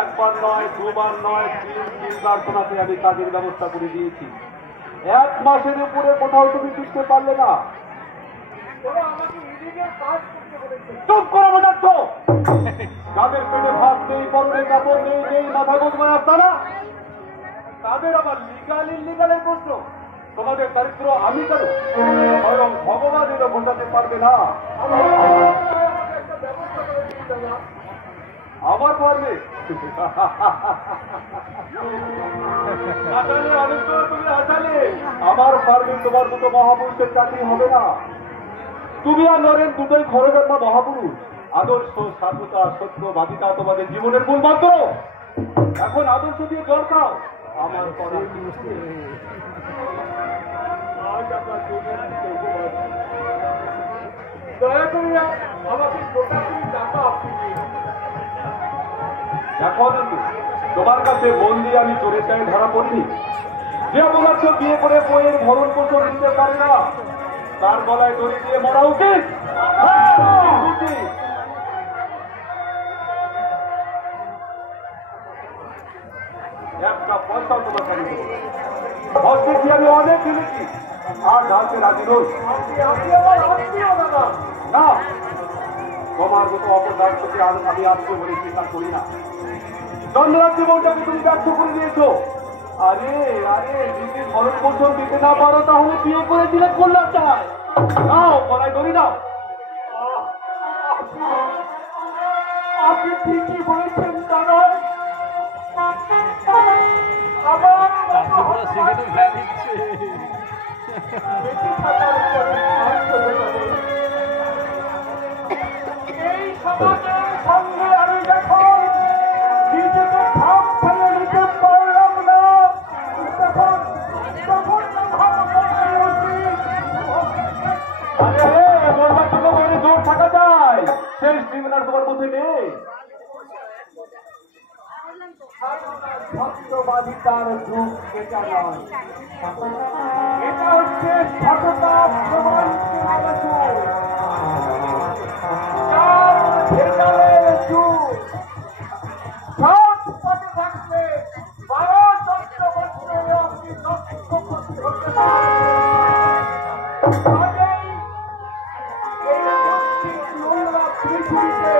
একবার নয়, দুবার নয়, তিনবার তোমাকে আমি কাজের ব্যবস্থা করে দিয়েছি। 1 মাসের উপরে কোথাও তুমি টিকতে পারলে না। চুপ করে বোঝাচ্ছ, যাদের পেটে ভাত নেই, পরনে কাপড় নেই, নেই মাথা গোজমায় আসতা না, তাদের আবার লিগালের প্রশ্ন। তোমাদের দারিদ্র আমি কেন, স্বয়ং ভগবান এটা বোঝাতে পারবে না। আবার পারবে? আমার পারবে, তোমার দুটো মহাপুরুষের চাকরি হবে না। তুমি আর নরেন দুটোই খরজন্মা মহাপুরুষ। আদর্শ, স্বাধীনতা, সত্যবাদিতা তোমাদের জীবনের মূল মন্ত্র। এখন আদর্শ দিয়ে জল খাও। আমার দয়া করিয়া আমাকে টাকা আপনি এখন তোমার কাছে বন্দি আমি চোরের চাই ধরা পড়িনি। যে অপরাধ বিয়ে করে বইয়ের ভরণ পোষণ দিতে পারে না, তার গলায় দড়ি দিয়ে মরা উচিত। একটা পয়সা তোমার কাছে কি আমি অনেক কিনেছি, আর ঢালতে রাজি নই। না, তোমার মতো অপদার্থকে আমি আজকে বলে স্বীকার করি না। চন্দ্রার জীবনটাকে তুমি ব্যর্থ করে দিয়েছো। আরে আরে, যদি ভরণ পোষণ দিতে না পারো তাহলে বিয়ে করে দিলে কল্যাণ চায়। নাও, গলায় দড়ি দাও। আপনি ঠিকই বলেছেন দাদা। এই সমাজের সঙ্গে আমি যখন নিজেকে খাপ ফেলে নিতে পারলাম না, তখন বলবার জন্য বলে জোর থাকা যায়। সেই সিমিনার তোমার মধ্যে নেই। সত্যবাদিতার যুগ এটা নয়, এটা হচ্ছে সততা প্রমাণের যুগ, ভেজালের যুগ। সব পথে থাকলে 12-14 বছরে আপনি লক্ষ্যপতি হতে পারেন। এই পৃথিবীতে